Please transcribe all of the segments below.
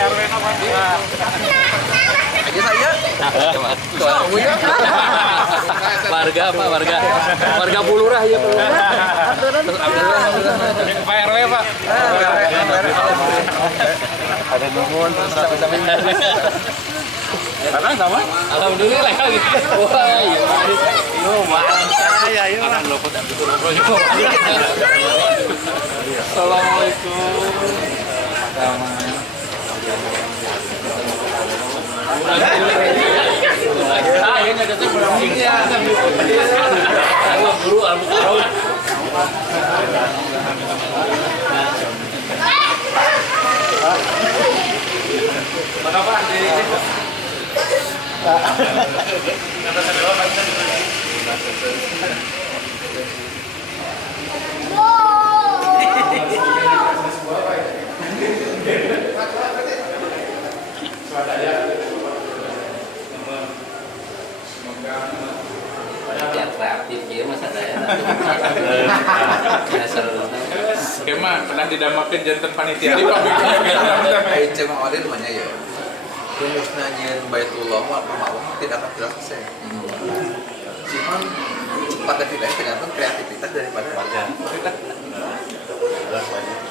RW apa? Aja saya. Warga apa? Warga Bulurah ya Bulurah. Pak RW Pak. Ada nuhun sama-sama. Karena sama? Alhamdulillah gitu. Wah, iya. Saya ya. Assalamualaikum. Kreatif ya mas ada ya. Skema pernah didamakan jantan panitia di Pak. Kayak cuma order namanya ya. Terus nanya Baitullah mau tidak akan selesai. Cuman cepat dan tidak tergantung kreativitas daripada warga.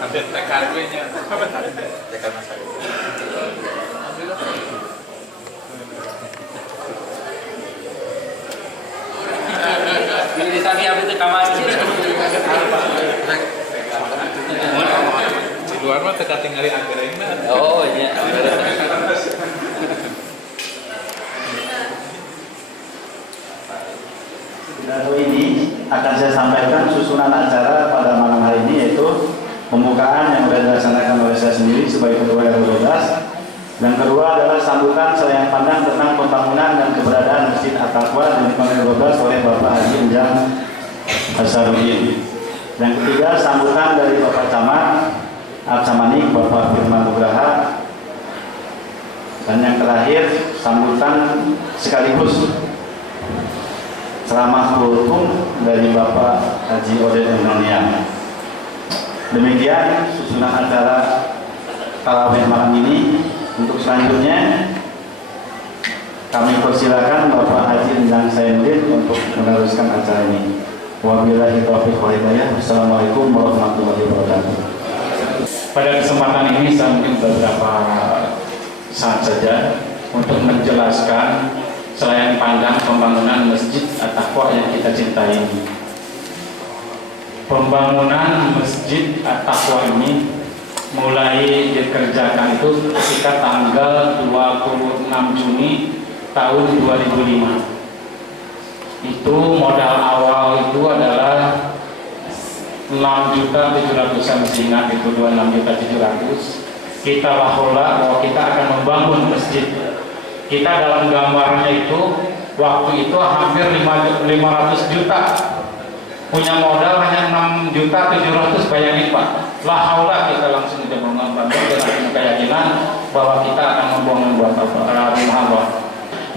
Ambil TKW-nya. Apa tadi? TKW masyarakat. Ini di sana apa itu kamar sih? Di luar mah teka tinggali anggaran. Oh iya. Pidato ini akan saya sampaikan susunan acara pada malam hari ini, yaitu pembukaan yang sudah dilaksanakan oleh saya sendiri sebagai Ketua RW 12. Yang kedua adalah sambutan saya pandang tentang pembangunan dan keberadaan Masjid At-Taqwa di lingkungan RW 12 oleh Bapak Haji Enjang Hasanuddin. Yang ketiga sambutan dari Bapak Camat Absamanik, Bapak Firman Nugraha. Dan yang terakhir sambutan sekaligus ceramah hukum dari Bapak Haji Odet Enonia. Demikian susunan acara tarawih malam ini. Untuk selanjutnya kami persilakan Bapak Haji Enjang Hasanuddin untuk meneruskan acara ini. Wabillahi taufiq wal hidayah. Wassalamualaikum warahmatullahi wabarakatuh. Pada kesempatan ini saya mungkin beberapa saat saja untuk menjelaskan selain pandang pembangunan Masjid At-Taqwa yang kita cintai ini. Pembangunan Masjid At-Taqwa ini mulai dikerjakan itu ketika tanggal 26 Juni tahun 2005. Itu modal awal itu adalah 6.700.000, masih ingat itu 26.700.000. Kita wahola bahwa kita akan membangun masjid. Kita dalam gambarnya itu waktu itu hampir 500 juta. Punya modal hanya 6.700.000, bayangin Pak. La haula, kita langsung sudah membangun dengan keyakinan bahwa kita akan membangun rumah Allah.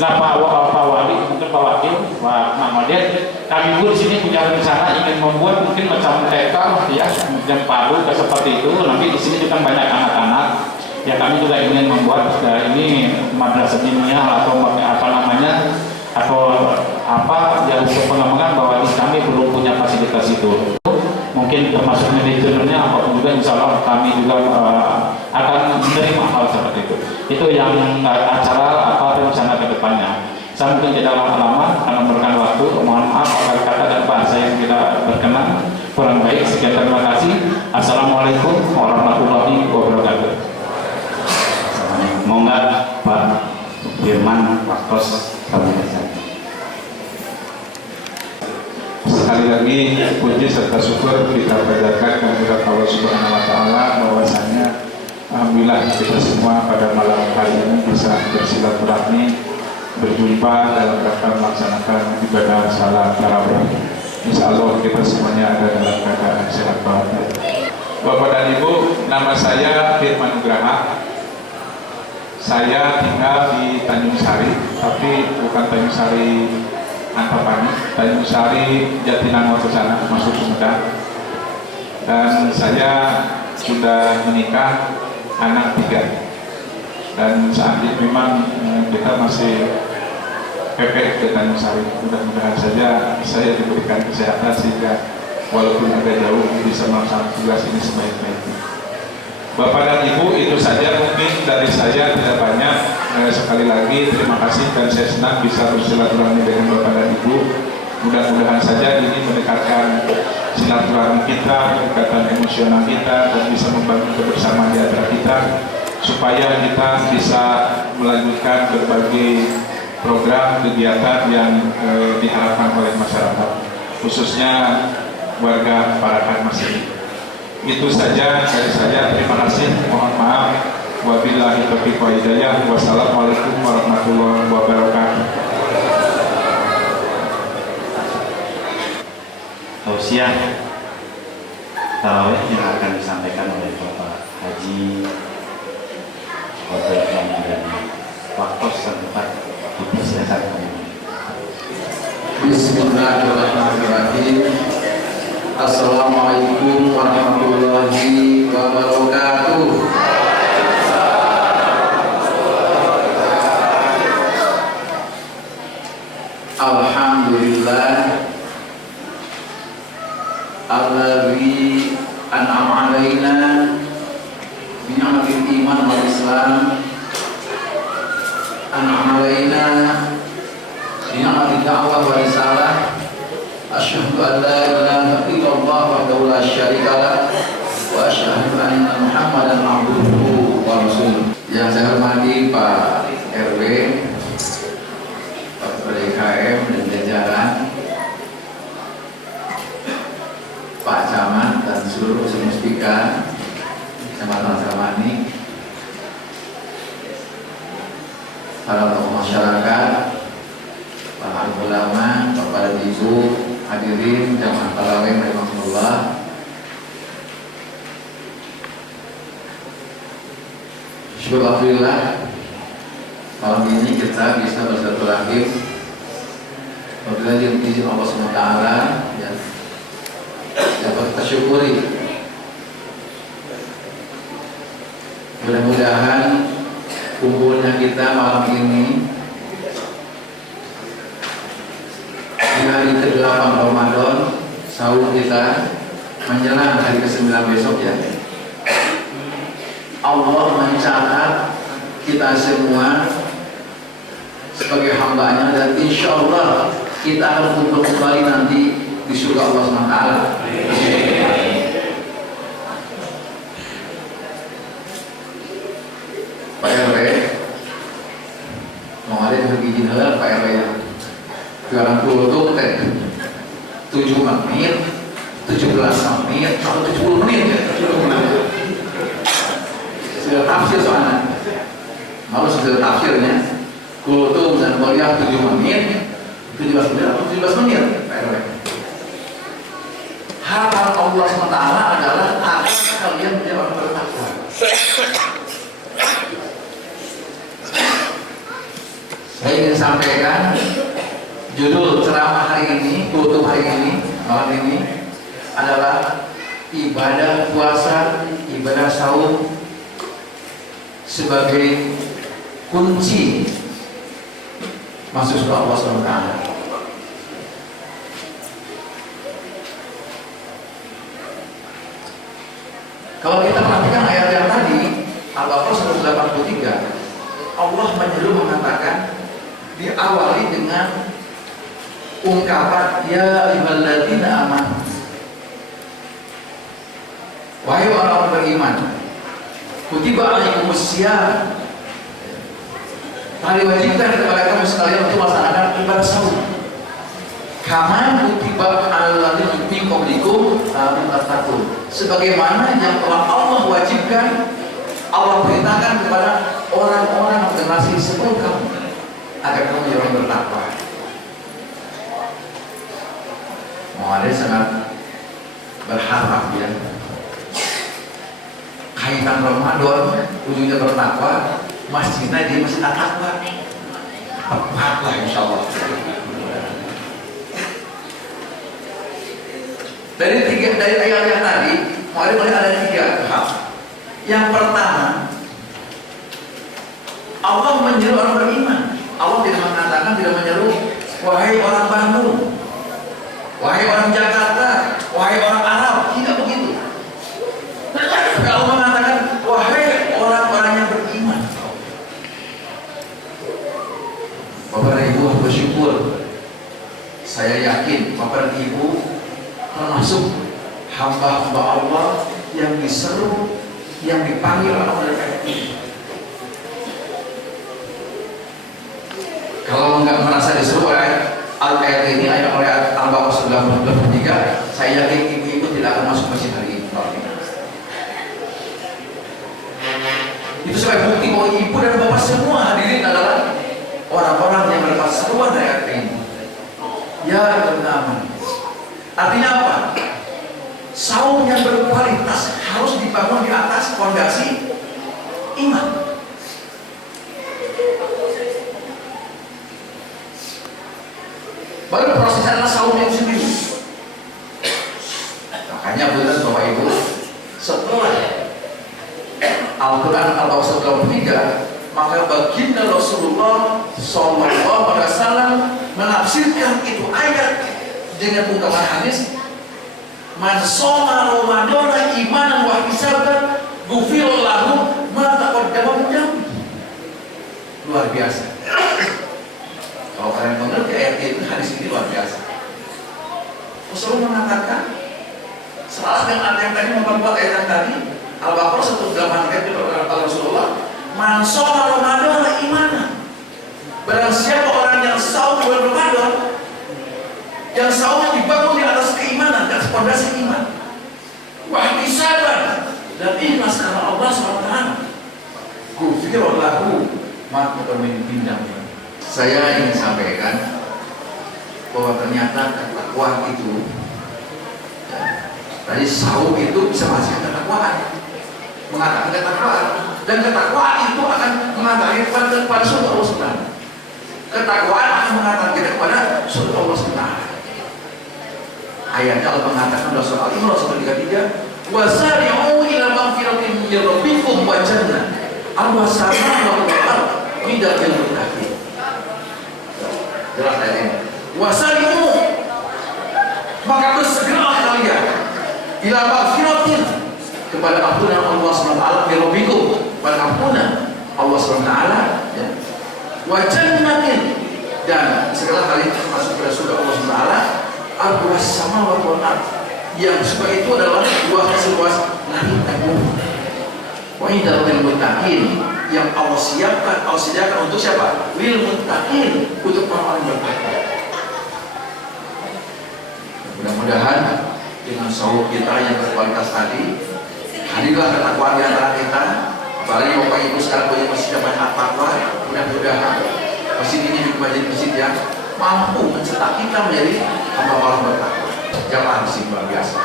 Nah Pak Wali, mungkin Pak Wakil, Pak Mamadiyah, kami pun di sini punya rencana ingin membuat mungkin macam TK ya, yang palu seperti itu. Nanti di sini juga banyak anak-anak. Ya kami juga ingin membuat ini madrasah diniyah atau apa namanya, atau apa yang pengembangan bahwa kami belum punya fasilitas itu. Mungkin termasuk manajemennya apapun juga, insya Allah kami juga akan menerima hal seperti itu. Itu yang acara atau rencana ke depannya. Saya mungkin tidak lama-lama karena memberikan waktu. Mohon maaf apabila kata dan bahasa yang tidak berkenan kurang baik. Sekian, terima kasih. Assalamualaikum warahmatullahi wabarakatuh. Monggo Pak Firman Pak Kos kami kesana. Sekali lagi puji serta syukur kita panjatkan kehadirat Allah Subhanahu wa taala bahwasanya alhamdulillah kita semua pada malam hari ini bisa bersilaturahmi, berjumpa dalam rangka melaksanakan ibadah salat tarawih. Insya Allah kita semuanya ada dalam keadaan sehat walafiat. Bapak dan Ibu, nama saya Firman Nugraha. Saya tinggal di Tanjung Sari, tapi bukan Tanjung Sari Antapani, Tanjung Sari Jatinangor ke sana, masuk Sumedang. Dan saya sudah menikah, anak 3. Dan saat ini memang kita masih pepet ke Tanjung Sari. Mudah-mudahan saja saya diberikan kesehatan sehingga walaupun agak jauh bisa melaksanakan tugas ini sebaik-baiknya. Bapak dan Ibu, itu saja mungkin dari saya, tidak banyak. Sekali lagi terima kasih dan saya senang bisa bersilaturahmi dengan Bapak dan Ibu. Mudah-mudahan saja ini mendekatkan silaturahmi kita, ikatan emosional kita, dan bisa membangun kebersamaan di antara kita supaya kita bisa melanjutkan berbagai program kegiatan yang diharapkan oleh masyarakat, khususnya warga Parakan Masjid. Itu saja dari saya. Terima kasih. Mohon maaf. Wabillahi taufiq wal hidayah. Wassalamualaikum warahmatullahi wabarakatuh. Tausiah tarawih yang akan disampaikan oleh Bapak Haji Khotbah dan waktu setempat dipersilakan. Bismillahirrahmanirrahim. Assalamualaikum warahmatullahi wabarakatuh. Alhamdulillah alladzi an'ama 'alaina bi ni'matil iman wal islam, an'ama 'alaina bi ni'matil da'wah wa risalah. Asyhadu an la ilaha illallah wahdahu la syarika lah wa asyhadu anna Muhammadan abduhu wa rasuluh. Yang saya hormati Pak RW, Pak DKM dan jajaran, Pak Camat dan seluruh muspika Kecamatan Sarmani, para tokoh masyarakat, para alim ulama, Bapak dan Ibu, hadirin jamaah tarawih rahimahullah. Syukur alhamdulillah malam ini kita bisa bersilaturahim. Apabila izin Allah SWT ya, dapat kita syukuri. Mudah-mudahan kumpulnya kita malam ini di hari ke-8 Ramadan, sahur kita menjelang hari ke-9 besok ya, Allah mencatat kita semua sebagai hambanya, dan insya Allah kita akan kumpul kembali nanti di surga Allah SWT. Pak RW mau ada yang begini lah Pak RW ya, jualan kultum 7 menit, 17 menit, atau 70 menit ya, 70 menit. Sudah tafsir soalnya, malu sudah tafsirnya. Kultum dan kuliah 7 menit, 17 menit atau 17 menit, Pak RW. Harapan Allah SWT adalah agar kalian menjadi orang bertakwa. Saya ingin sampaikan judul ceramah hari ini, kultum hari ini, malam ini adalah ibadah puasa, ibadah sahur sebagai kunci masuk surga Allah SWT. Kalau kita perhatikan ayat yang tadi, Al-Baqarah 183, Allah menyuruh mengatakan, diawali dengan ungkapan ya ayyuhalladzina amanu, wahai orang-orang beriman, kutiba alaikumussyam, telah diwajibkan kepada kamu sekalian untuk melaksanakan ibadah sahur. Kama kutiba alal ladzina min qablikum la'allakum tattaqun, sebagaimana yang telah Allah wajibkan, Allah perintahkan kepada orang-orang generasi sebelum kamu agar kamu menjadi orang bertakwa. Muhammad sangat berharap ya, kaitan Ramadan ujungnya bertakwa, masjidnya dia masih tak takwa, tepatlah insya Allah. Dari ayat yang tadi, mulai ada 3 hal. Yang pertama, Allah menyeru orang beriman. Allah tidak mengatakan, tidak menyeru wahai orang Bandung, wahai orang Jakarta, wahai orang Arab. Tidak begitu. Allah mengatakan wahai orang-orang yang beriman. Bapak dan Ibu bersyukur. Saya yakin Bapak dan Ibu termasuk hamba-hamba Allah yang diseru, yang dipanggil oleh ayat ini. Kalau nggak merasa diseru oleh ayat ini, ayat Al-Baqarah 93, saya yakin ibu-ibu tidak akan masuk masjid hari ini. Itu sebagai bukti bahwa ibu dan bapak semua hadirin adalah orang-orang yang mendapat seruan dari ayat ini. Ya benar. Artinya apa? Saum yang berkualitas harus dibangun di atas fondasi iman. Baru proses adalah saum yang sendiri. Makanya benar Bapak Ibu, setelah Al-Quran Al-Baqarah 93, maka baginda Rasulullah SAW menafsirkan itu ayat dengan ungkapan hadis, man shoma ramadhana imanan wa ihtisaban ghufira lahu ma taqaddama min dhanbi. Luar biasa. Kalau kalian mengerti ayat itu, hadis ini luar biasa. Rasulullah mengatakan, salah dengan yang tadi memperkuat ayat yang tadi, Al-Baqarah 183 kata Rasulullah, man shoma ramadhana imanan. Barang siapa orang yang saum bulan Ramadan, yang saumnya dibangun di atas keimanan, di atas fondasi iman, wahtisaban, dan ikhlas karena Allah SWT, ghufira lahu ma taqaddama min dhanbi. Saya ingin sampaikan bahwa ternyata ketakwaan itu, tadi saum itu bisa menghasilkan ketakwaan, mengatakan ketakwaan, dan ketakwaan itu akan mengatakan kepada surga Allah SWT. Ketakwaan akan mengatakan kita kepada surga Allah SWT. Ayatnya Allah mengatakan dalam surah Al-Imran 133, wasari'u ila maghfiratin min rabbikum wa jannah arwahsana wa al-ard midaqil muttaqin. Jelas ayat ini. Wasari'u, maka bersegeralah kalian ila maghfiratin, kepada ampunan Allah SWT min rabbikum, pada ampunan Allah SWT, ya. Wa jannatin, dan segala kali masuk ke surga Allah SWT, arwah sama warna, yang surga itu adalah luasnya seluas langit dan bumi. Wa indahu lil muttaqin, yang Allah siapkan, Allah sediakan untuk siapa? Lil muttaqin, untuk orang-orang bertakwa. Mudah-mudahan dengan saum kita yang berkualitas tadi, hadirlah ketakwaan di antara kita. Apalagi Bapak Ibu sekarang punya masjid yang banyak takwa. Mudah-mudahan masjid ini menjadi masjid yang mampu mencetak kita menjadi hamba Allah bertakwa. Jamaah masjid luar biasa.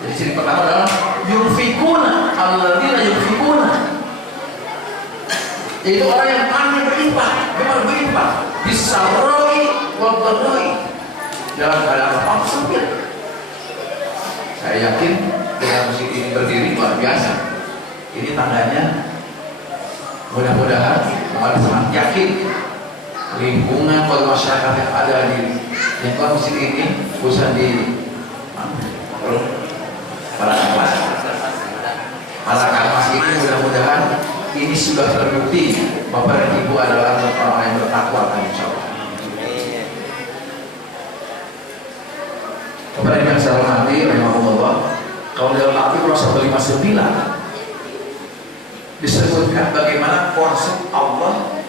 Jadi ciri pertama adalah yunfikuna, alladzina yunfikuna, yaitu orang yang pandai berimpah, gemar berimpah, bisarroi wal dharroi, dalam keadaan lapang sempit. Saya yakin dengan masjid ini berdiri luar biasa. Ini tandanya, mudah-mudahan kemarin sangat yakin lingkungan atau masyarakat yang ada di lingkungan masjid ini, khususnya di para kelas ini, mudah-mudahan ini sudah terbukti Bapak dan Ibu adalah orang yang bertakwa, insya Allah. Kepada yang saya hormati, rahimahullah, kalau dalam Al-Quran 159 disebutkan bagaimana konsep Allah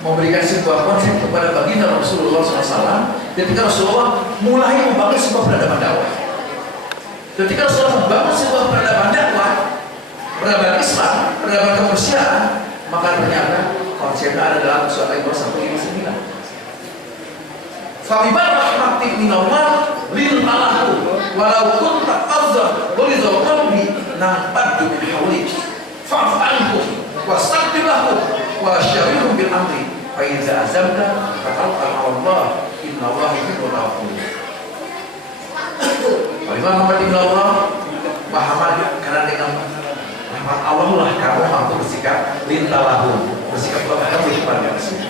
memberikan sebuah konsep kepada baginda Rasulullah SAW ketika Rasulullah mulai membangun sebuah peradaban dakwah. Ketika Rasulullah membangun sebuah peradaban dakwah, peradaban Islam, peradaban kemanusiaan, maka ternyata konsepnya ada dalam surah Al-Imran 159. Fabibar rahmatik minallah lil malahu walau kunta fadhlan ghalidhal qalbi nafaddu min hawlik fa'fu anhum wastaghfir lahum wa syawirhum bil amri fa idza azamta fatawakkal 'ala Allah innallaha yuhibbul muttaqin. Muhammad bin Allah, Muhammad, karena dengan rahmat Allah lah kamu mampu bersikap lintalahum, bersikap lemah lembut kepada manusia.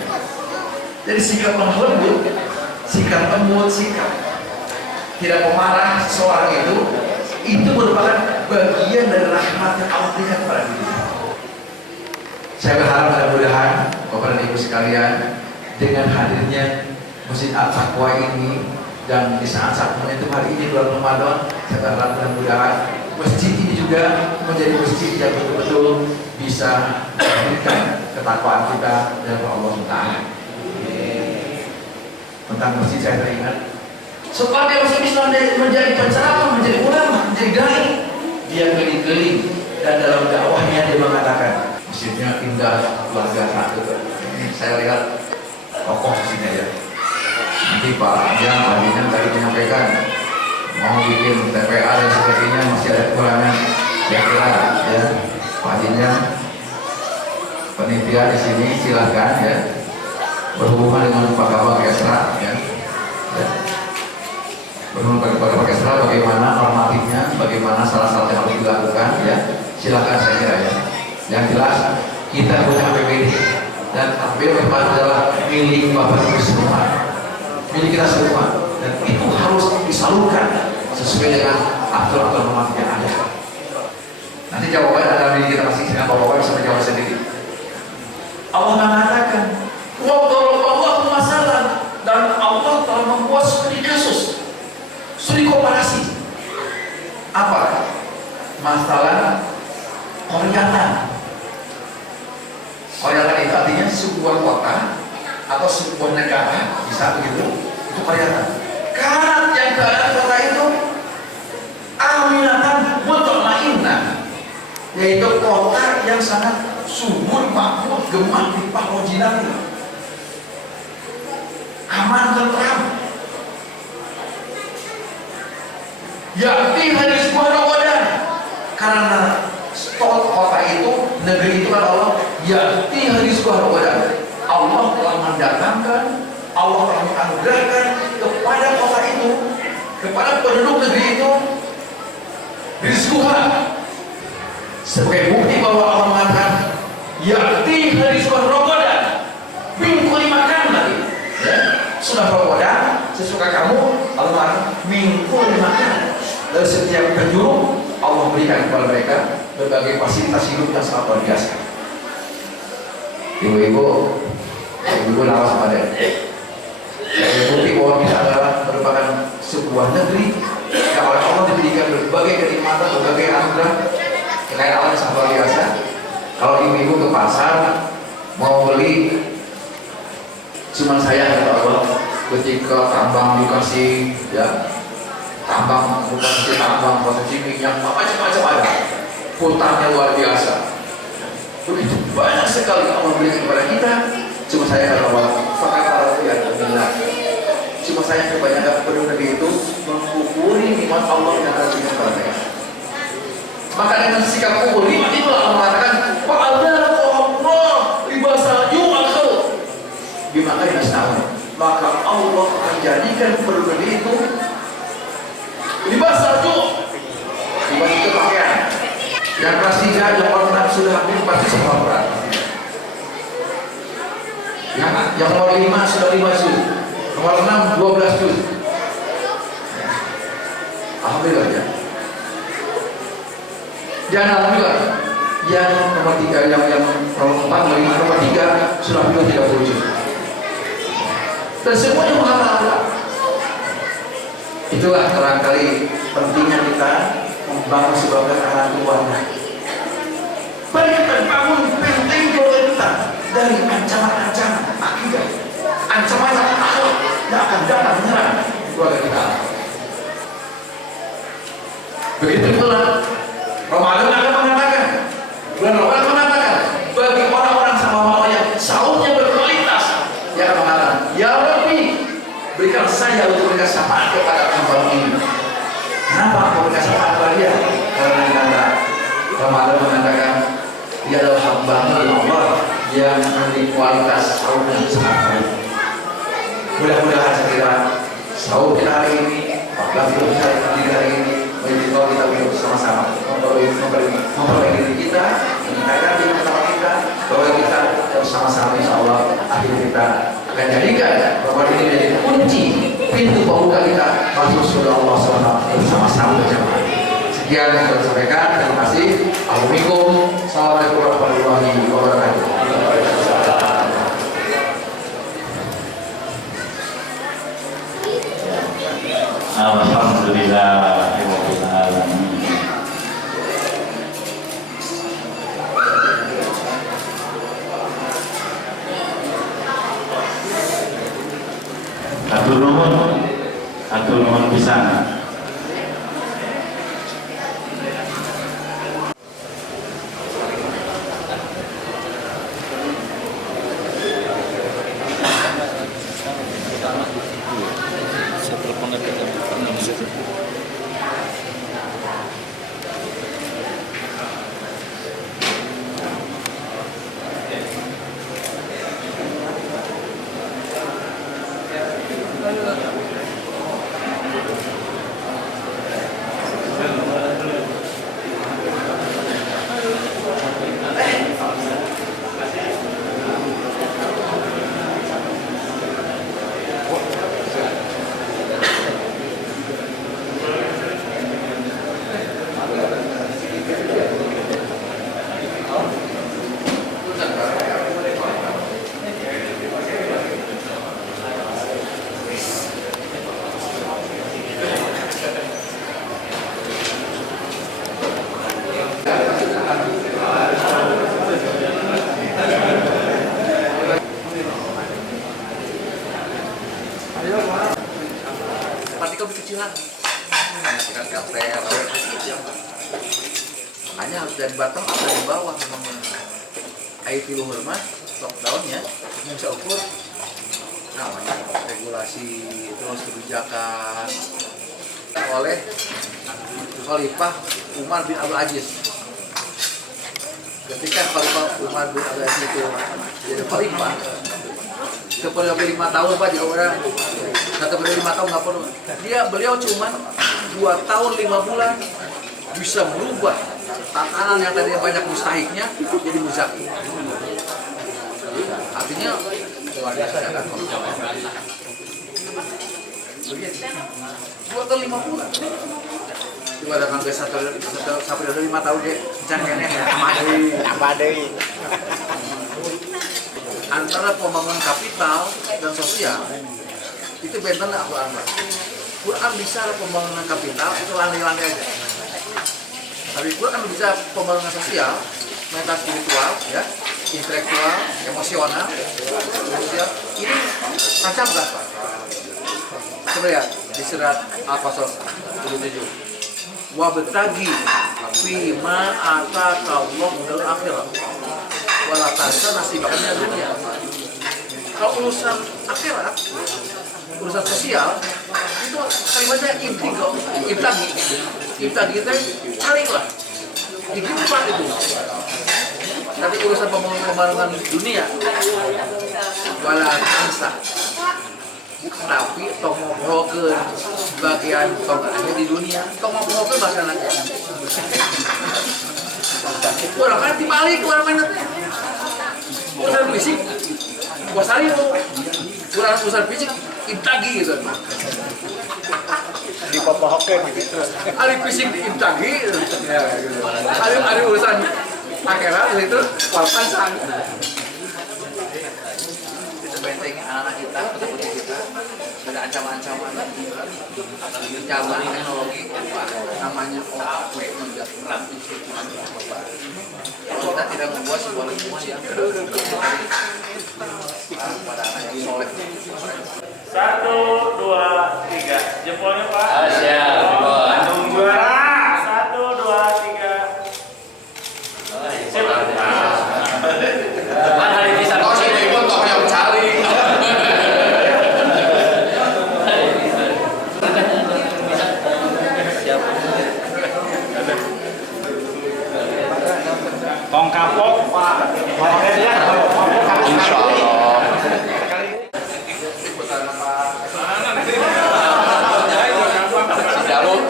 Jadi sikap lemah lembut, sikap lembut, sikap tidak memarah seseorang itu merupakan bagian dari rahmat yang Allah berikan kepada diri. Saya berharap mudah-mudahan Bapak dan Ibu sekalian, dengan hadirnya Masjid At-Taqwa ini dan di saat-saat momentum hari ini bulan Ramadan, saya berharap mudah-mudahan masjid ini juga menjadi masjid yang betul-betul bisa memberikan ketakwaan kita dari Allah Taala. Tentang masjid saya teringat, setelah dia masuk Islam, dia menjadi penceramah, menjadi ulama, menjadi dai, dia keliling-keliling dan dalam dakwahnya dia mengatakan masjidnya indah, luar biasa. Ini saya lihat tokoh di sini ya. Nanti Pak Adina tadi menyampaikan mau bikin TPA dan sebagainya, masih ada kekurangan. Saya kira ya Pak Adina, panitia di sini silahkan ya berhubungan dengan Pak Kabak Kesra ya. Berhubungan pada Pak Kesra bagaimana normatifnya, bagaimana salah-salah yang harus dilakukan ya. Silahkan saya kira ya. Yang jelas kita punya APBD dan APBD adalah milik Bapak Ibu semua, milik kita semua, dan itu harus disalurkan sesuai dengan aturan normatif yang ada. Nanti jawaban adalah milik kita masing-masing, Bapak bisa menjawab sendiri. Allah mengatakan, Allah masalah, dan Allah telah membuat studi kasus, studi komparasi. Apa? Masalah koryatan. Koryatan itu artinya sebuah kota atau sebuah negara, bisa begitu, itu koryatan. Karena yang keadaan kota itu aminatan mutma'innah, yaitu kota yang sangat subur, makmur, gemah, limpah, rojinan, aman, tentram. Yakti hadis Ramadan, karena kota itu, negeri itu kan Allah. Yakti hadis Ramadan, Allah telah mendatangkan, Allah telah menganugerahkan kepada kota itu, kepada penduduk negeri itu rizquha, sebagai bukti bahwa Allah mengatakan yakti hadis Ramadan mingkuli makan lagi ya. Sudah Ramadan sesuka kamu, Allah mengatakan mingkuli makan. Dari setiap penjuru Allah berikan kepada mereka berbagai fasilitas hidup yang sangat luar biasa. Ibu-ibu lawas pada bukti bahwa kita adalah merupakan sebuah negeri yang oleh Allah diberikan berbagai kenikmatan, berbagai anugerah, kekayaan alam yang sangat luar biasa. Kalau ibu-ibu ke pasar mau beli, cuma saya kata Allah, ketika tambang dikasih ya, tambang bukan tambang, prosesi minyak, macam-macam ada, hutannya luar biasa. Begitu banyak sekali Allah berikan kepada kita. Cuma saya kata Allah, fakata ya Alhamdulillah. Cuma saya kebanyakan penduduk itu mengkufuri nikmat Allah yang ada berikan kepada mereka. Maka dengan sikap kufur nikmat itu Allah mengatakan, fa'adara Allah libasa yu'akal bima kaina setahun. Maka Allah akan jadikan penduduk itu libasa yu', libas itu pakaian. Yang kelas 3 yang orang sudah hampir pasti semua berat. Yang nomor 5 sudah 5 juz, nomor 6 12 juz. Alhamdulillah ya. Dan alhamdulillah yang nomor 3, yang nomor 4, nomor 5, nomor 3 sudah hampir 30 juz. Dan semuanya menghafal Al-Quran. Itulah barangkali pentingnya kita membangun sebuah ketahanan keluarga. Mari kita bangun benteng keluarga dari ancaman-ancaman akidah, ancaman akhlak yang akan datang menyerang keluarga kita. Begitu pula Ramadan akan mengatakan, bulan Ramadan mengatakan bagi orang-orang sama Allah yang sahurnya berkualitas, yang akan mengatakan, ya Rabbi, berikan saya untuk memberikan syafaat kepada hamba ini. Kenapa aku berikan syafaat kepada dia? Karena kata Ramadan mengatakan dia adalah hamba Allah yang memiliki kualitas sahur yang sangat baik. Mudah-mudahan saya kira sahur kita hari ini, 14 hidup hari ini, menjadi bahwa kita hidup bersama-sama memperbaiki diri kita, meningkatkan diri kita, bahwa Sekian yang saya sampaikan. Terima kasih. Assalamualaikum warahmatullahi wabarakatuh. Alhamdulillahirabbil alamin. Atur nuhun pisan. Saya telepon lagi. Partikel kecilan. Partikel kafe. Makanya harus dari bottom atau dari bawah memang. Air luhur mah top down-nya bisa ukur namanya regulasi terus kebijakan oleh Khalifah Umar bin Abdul Aziz. Ketika Khalifah Umar bin Abdul Aziz itu jadi khalifah, itu perlu 5 tahun Pak, jadi orang kata beliau 5 tahun nggak perlu. Beliau cuma 2 tahun 5 bulan bisa merubah tatanan yang tadinya banyak mustahiknya jadi muzaki. Artinya luar biasa kan? 2 tahun 5 bulan. Coba ada kangge sampai 5 tahun deh, jangan apa deh. Antara pembangunan kapital dan sosial itu bentennya Al-Quran. Quran bisa pembangunan kapital itu landai-landai aja. Tapi Quran bisa pembangunan sosial, mental spiritual, ya, intelektual, emosional, sosial. Ini macam berapa? Coba lihat di surat Al-Qasas 77. Wa betagi fi ma ataka Allah dal akhirah. Wala tansa nasibaka minad dunya. Kalau urusan akhirat, urusan sosial itu kalimatnya ibtagi itu carilah hiduplah itu. Tapi urusan pembangunan dunia wala tansa, tapi tomohrokeun bagian tongkatnya di dunia, tomohrokeun bahasa nanti. Orang kan dibalik orang mana teh. Urusan fisik, wasari mau urusan fisik intagi gitu. Dipopohokeun gitu. Ari fisik intagi, ya gitu. Ari urusan akhirat itu walkan sang. Kita bentengin anak-anak kita, putri kita dari ancaman-ancaman zaman teknologi namanya OAP menjadi perang kalau kita tidak membuat sebuah lingkungan yang pada anak yang soleh. 1, 2, 3 jempolnya Pak. Siap. Bandung juara. 1, 2, 3. Kan hari bisa Kau sih ibu toh yang cari. Tong kapok Pak. Insya Allah. Jarum.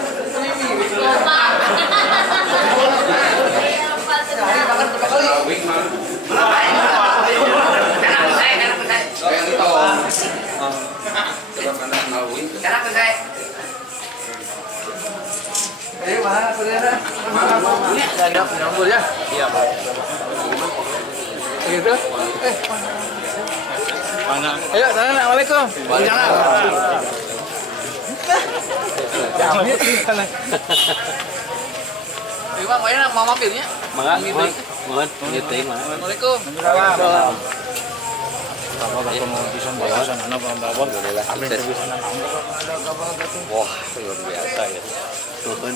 Ayo, mana saudara? Siap, nyambut ya. Iya, Pak. Gitu. Ayo, assalamualaikum. Waalaikumsalam. Bang, mana mau mampirnya? Mohon, nyeting, Mas. Assalamualaikum. Wah, luar biasa ya. Nuhun.